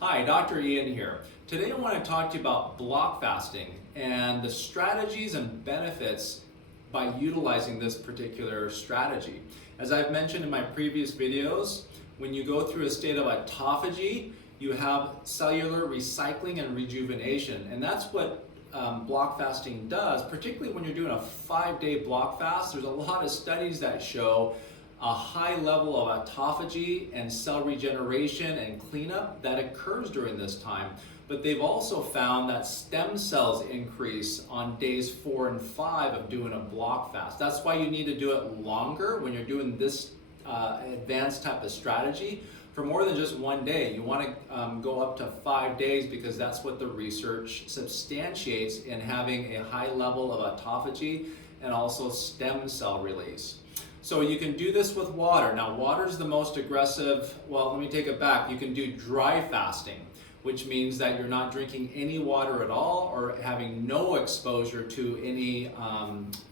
Hi, Dr. Ian here. Today I want to talk to you about block fasting and the strategies and benefits by utilizing this particular strategy. As I've mentioned in my previous videos, when you go through a state of autophagy, you have cellular recycling and rejuvenation, and that's what block fasting does, particularly when you're doing a 5-day block fast. There's a lot of studies that show a high level of autophagy and cell regeneration and cleanup that occurs during this time. But they've also found that stem cells increase on days 4 and 5 of doing a block fast. That's why you need to do it longer when you're doing this advanced type of strategy for more than just 1 day. You want to go up to 5 days because that's what the research substantiates in having a high level of autophagy and also stem cell release. So you can do this with water. Now, water is the most aggressive. Well, let me take it back. You can do dry fasting, which means that you're not drinking any water at all or having no exposure to any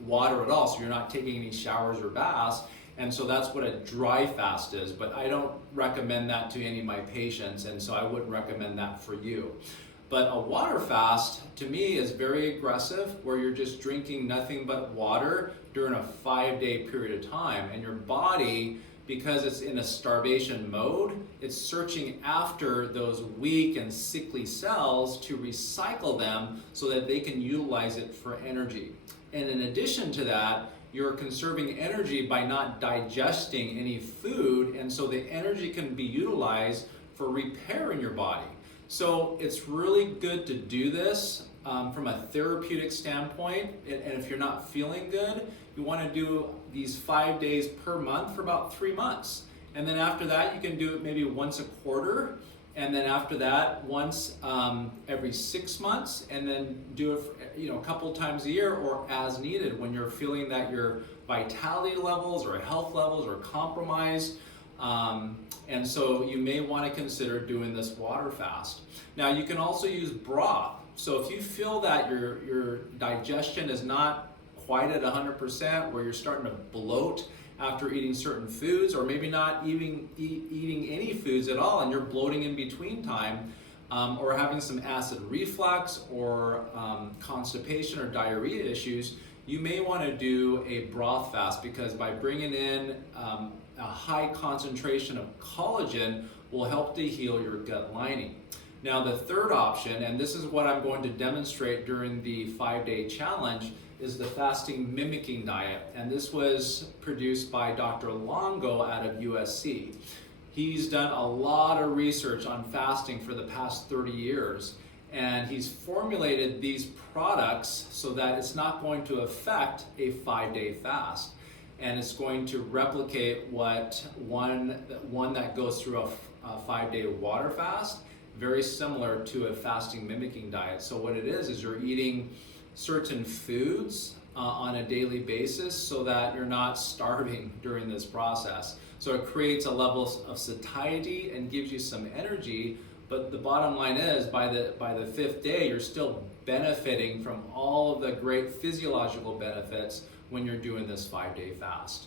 water at all. So you're not taking any showers or baths. And so that's what a dry fast is. But I don't recommend that to any of my patients, and so I wouldn't recommend that for you. But a water fast, to me, is very aggressive, where you're just drinking nothing but water during a 5-day period of time. And your body, because it's in a starvation mode, it's searching after those weak and sickly cells to recycle them so that they can utilize it for energy. And in addition to that, you're conserving energy by not digesting any food, and so the energy can be utilized for repair in your body. So it's really good to do this from a therapeutic standpoint. And if you're not feeling good, you want to do these 5 days per month for about 3 months. And then after that, you can do it maybe once a quarter. And then after that, once every 6 months, and then do it for, a couple times a year or as needed when you're feeling that your vitality levels or health levels are compromised. And so you may want to consider doing this water fast. Now, you can also use broth. So if you feel that your digestion is not quite at 100%, where you're starting to bloat after eating certain foods, or maybe not even eating any foods at all, and you're bloating in between time, or having some acid reflux or constipation or diarrhea issues, you may want to do a broth fast, because by bringing in a high concentration of collagen will help to heal your gut lining. Now, the third option, and this is what I'm going to demonstrate during the 5-day challenge, is the fasting mimicking diet. And this was produced by Dr. Longo out of USC. He's done a lot of research on fasting for the past 30 years, and he's formulated these products so that it's not going to affect a 5-day fast. And it's going to replicate what one that goes through a 5-day water fast, very similar to a fasting mimicking diet. So what it is you're eating certain foods on a daily basis so that you're not starving during this process. So it creates a level of satiety and gives you some energy, but the bottom line is by the 5th day, you're still benefiting from all of the great physiological benefits when you're doing this 5-day fast.